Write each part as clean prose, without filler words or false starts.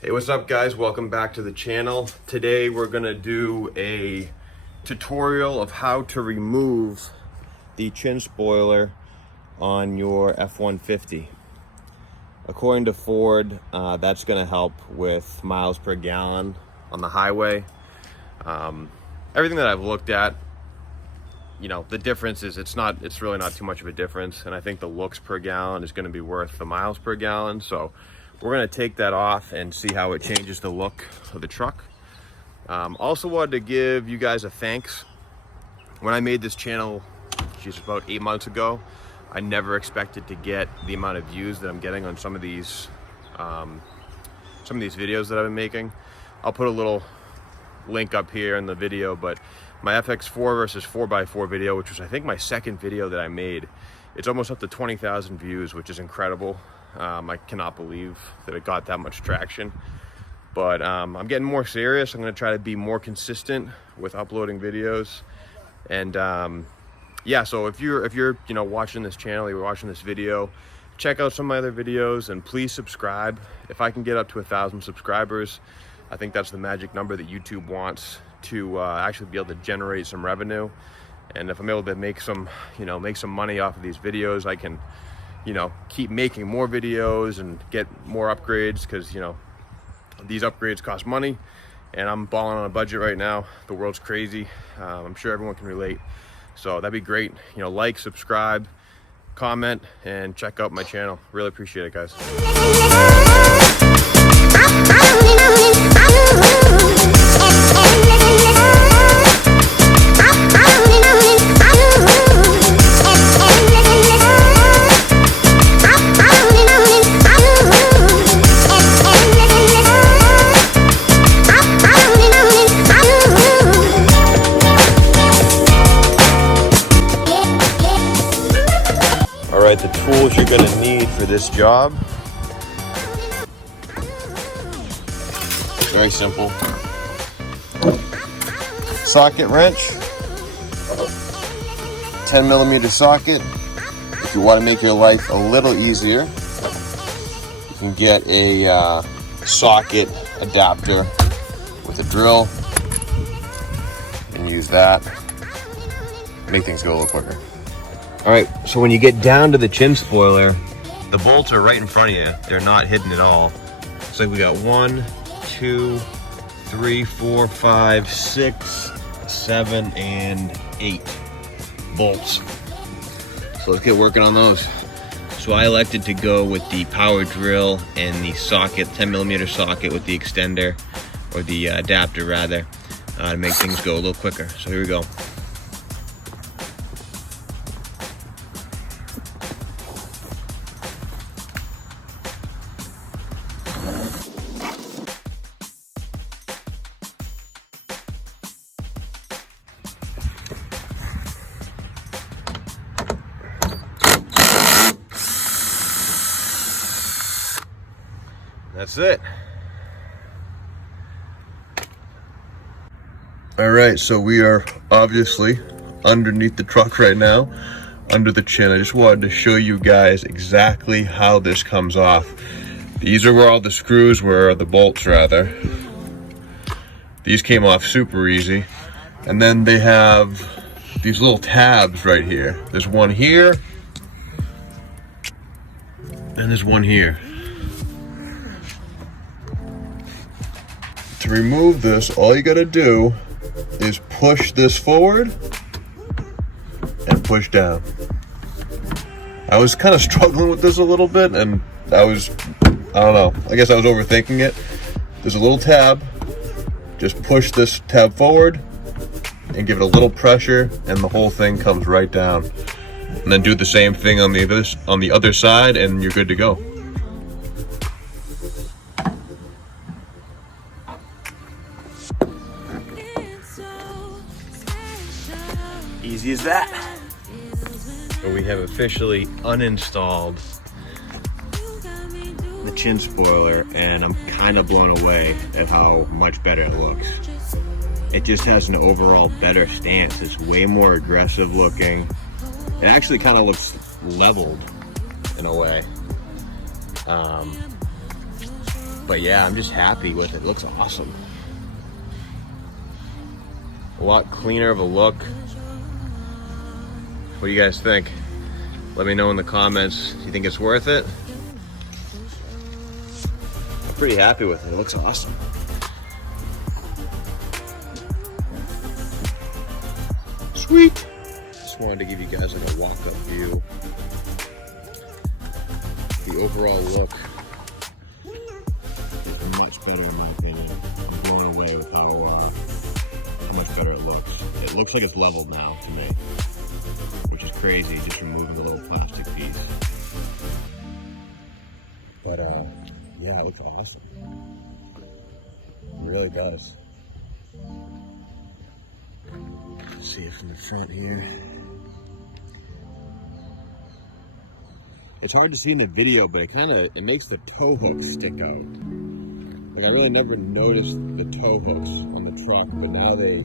Hey, what's up guys? Welcome back to the channel. Today we're gonna do a tutorial of how to remove the chin spoiler on your F-150. According to Ford, that's gonna help with miles per gallon on the highway. Everything that I've looked at, you know, the difference is it's really not too much of a difference, and I think the looks per gallon is gonna be worth the miles per gallon. So we're gonna take that off and see how it changes the look of the truck. Also wanted to give you guys a thanks. When I made this channel, about 8 months ago, I never expected to get the amount of views that I'm getting on some of these videos that I've been making. I'll put a little link up here in the video, but my FX4 versus 4x4 video, which was I think my second video that I made, it's almost up to 20,000 views, which is incredible. I cannot believe that it got that much traction, but I'm getting more serious. I'm going to try to be more consistent with uploading videos, and yeah. So if you're watching this channel, you're watching this video, check out some of my other videos, and please subscribe. If I can get up to 1,000 subscribers, I think that's the magic number that YouTube wants to actually be able to generate some revenue. And if I'm able to make some money off of these videos, I can keep making more videos and get more upgrades, because these upgrades cost money, and I'm balling on a budget right now. The world's crazy. I'm sure everyone can relate. So that'd be great. Like, subscribe, comment, and check out my channel. Really appreciate it, guys. Alright, the tools you're going to need for this job. Very simple. Socket wrench. 10mm socket. If you want to make your life a little easier, you can get a socket adapter with a drill and use that. Make things go a little quicker. Alright, so when you get down to the chin spoiler, the bolts are right in front of you. They're not hidden at all. Looks like we got 1, 2, 3, 4, 5, 6, 7, and 8 bolts. So let's get working on those. So I elected to go with the power drill and the socket, 10mm socket with the extender, or the adapter rather, to make things go a little quicker. So here we go. That's it. All right, so we are obviously underneath the truck right now, under the chin. I just wanted to show you guys exactly how this comes off. These are where all the screws were, or the bolts rather. These came off super easy. And then they have these little tabs right here. There's one here, and there's one here. To remove this, all you gotta do is push this forward and push down. I was kind of struggling with this a little bit, and I don't know, I guess I was overthinking it. There's a little tab, just push this tab forward and give it a little pressure, and the whole thing comes right down. And then do the same thing on the other side, and you're good to go. Easy as that. So we have officially uninstalled the chin spoiler, and I'm kind of blown away at how much better it looks. It just has an overall better stance. It's way more aggressive looking. It actually kind of looks leveled in a way. But yeah, I'm just happy with it. It looks awesome. A lot cleaner of a look. What do you guys think? Let me know in the comments. Do you think it's worth it? I'm pretty happy with it. It looks awesome. Sweet. Just wanted to give you guys like a walk-up view. The overall look is much better in my opinion. I'm blown away with how much better it looks. It looks like it's leveled now to me, which is crazy, just removing the little plastic piece. But yeah, it looks awesome. It really does. Let's see it from the front here. It's hard to see in the video, but it makes the tow hooks stick out. Like I really never noticed the tow hooks on the truck, but now they're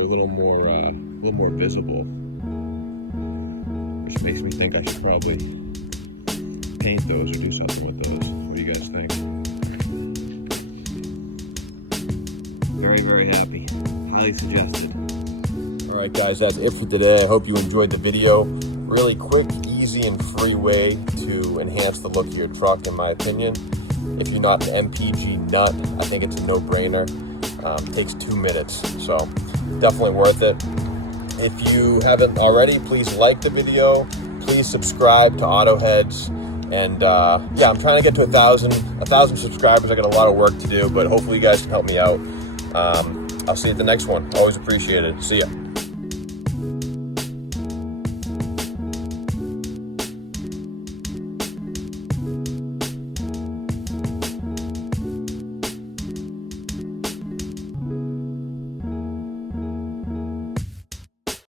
a little more visible, which makes me think I should probably paint those or do something with those. What do you guys think? Very, very happy. Highly suggested. All right, guys, that's it for today. I hope you enjoyed the video. Really quick, easy, and free way to enhance the look of your truck, in my opinion. If you're not an MPG nut, I think it's a no-brainer. Takes 2 minutes, so definitely worth it. If you haven't already, please like the video. Please subscribe to AutoHeads. And yeah, I'm trying to get to 1,000 subscribers. I got a lot of work to do, but hopefully you guys can help me out. I'll see you at the next one. Always appreciate it. See ya.